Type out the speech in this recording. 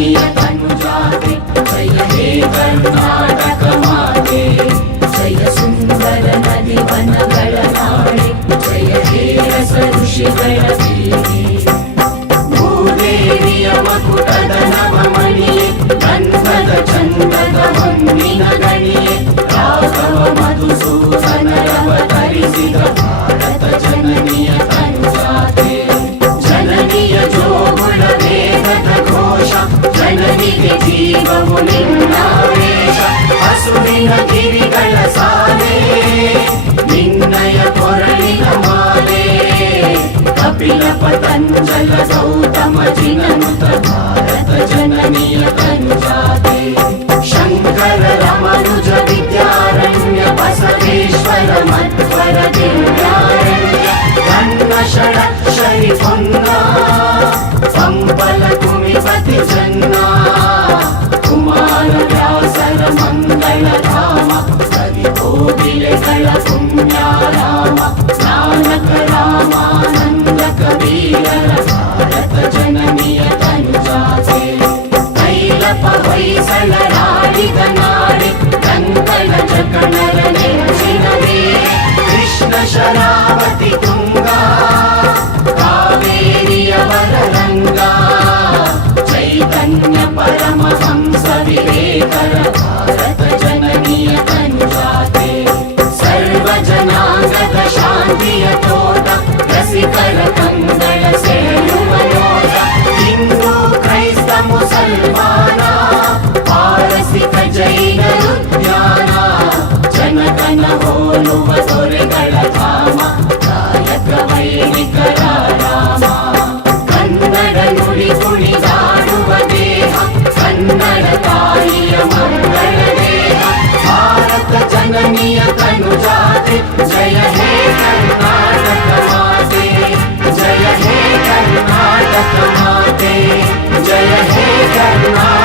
ಜನನಿಯ ತನುಜಾತೆ ಜಯ ಹೇ ಕರ್ನಾಟಕ ಮಾತೆ ಜಯ ಸುಂದರ ನದಿ ವನಗಳ ನಾಡೆ ಜಯ ಹೇ ರಸ ಋಷಿಗಳ ಬೀಗೆ ಭೂದೇವಿಯ ಮಕುಟದ ನವಮಣಿಯೇ ಗಂಧದ ಚಂದದ ಹೊನ್ನಿನ ಗಣಿಯೇ ರಾಘವ ಮಧುಸೂದನರವತರಿಸಿದ ಭಾರತ ಜನನಿಯ ತನುಜಾತೆ ಜನನಿಯ ಜೋಗುಳ ವೇದದ ಘೋಷ ಜನನಿಗೆ ಜೀವವು ನಿನ್ನ ವೇಷ ಹಸುವಿನ ಗಿರಿಗಳ ಸಾಲೆ ನಿನ್ನಯ ಕೊರಳಿನ ಮಾಲೆ ಕಪಿಲ ಪತಂಜಲ ಗೌತಮ ಜಿನನುತ ಭಾರತ ಜನನಿಯ ತನುಜಾತೆ ಶಂಕರ ರಮನುಜ ವಿದ್ಯಾರಣ್ಯ ಬಸವೇಶ್ವರ ಮಧ್ವರ ದಿವ್ಯಾರಣ್ಯ ಕಣ್ಣ ಷಡಕ್ಷರಿ ಪೊನ್ನ ಸಂಪಲ ಕುಮಿಪತಿ ಜನ್ನ ಕುಮಾರ ವ್ಯಾಸರ ಮಂಗಳ ಧಾಮ ಸರಿ ಕೋಗಿಲೆಗಳ ಪುಣ್ಯಾರಾಮ ನಾನಕ ರಾಮಾನಂದ ಕಬೀರರ ಭಾರತ ಜನನಿಯ ತನುಜಾತೆ ಕೈಲಪ ಹೊಯ್ಸಳರಾಡಿದ ನಾಡೆ ಕಂಕಣ ಜಕಣರ ನೆಚ್ಚಿನ ವೀರೆ ಕೃಷ್ಣ ಶರಾವತಿ ತುಂಗಾ ಕಾವೇರಿಯ ವರರಂಗ ಚೈತನ್ಯ ಪರಮಹಂಸ ವಿವೇಕರ ಭಾರತ ಜನನಿಯ ತನುಜಾತೆ ಸರ್ವ ಜನಾಂಗದ ಶಾಂತಿಯ ತೋಟ ರಸಿಕರ ಕಂಗಳ ಸೇರುವ ನೋಟ ಹಿಂದೂ ಕ್ರೈಸ್ತ ಮುಸಲ್ಮಾನ ಪಾರಸಿಕ ಜೈನರು ಜ್ಞಾನ ಜನಗಣ ಹೋಲುವ ದೊರೆಗಳ ಧಾಮ ಗಾಯಕ ವೈಣಿಕರ ರಾಮ ಕನ್ನಡ ನುಡಿ ಕುಣಿದಾಡುವ ದೇಹ ಕನ್ನಡ ತಾಯಿಯ ಮಂಗಳ ದೇಹ ಭಾರತ ಜನನಿಯ ತನುಜಾತೆ ಜಯ ಹೇ ಕರ್ನಾಟಕ ಮಾತೆ ಜಯ ಹೇ ಕರ್ನಾಟಕ ಮಾತೆ ಜಯ ಹೇ ಕರ್ನಾಟಕ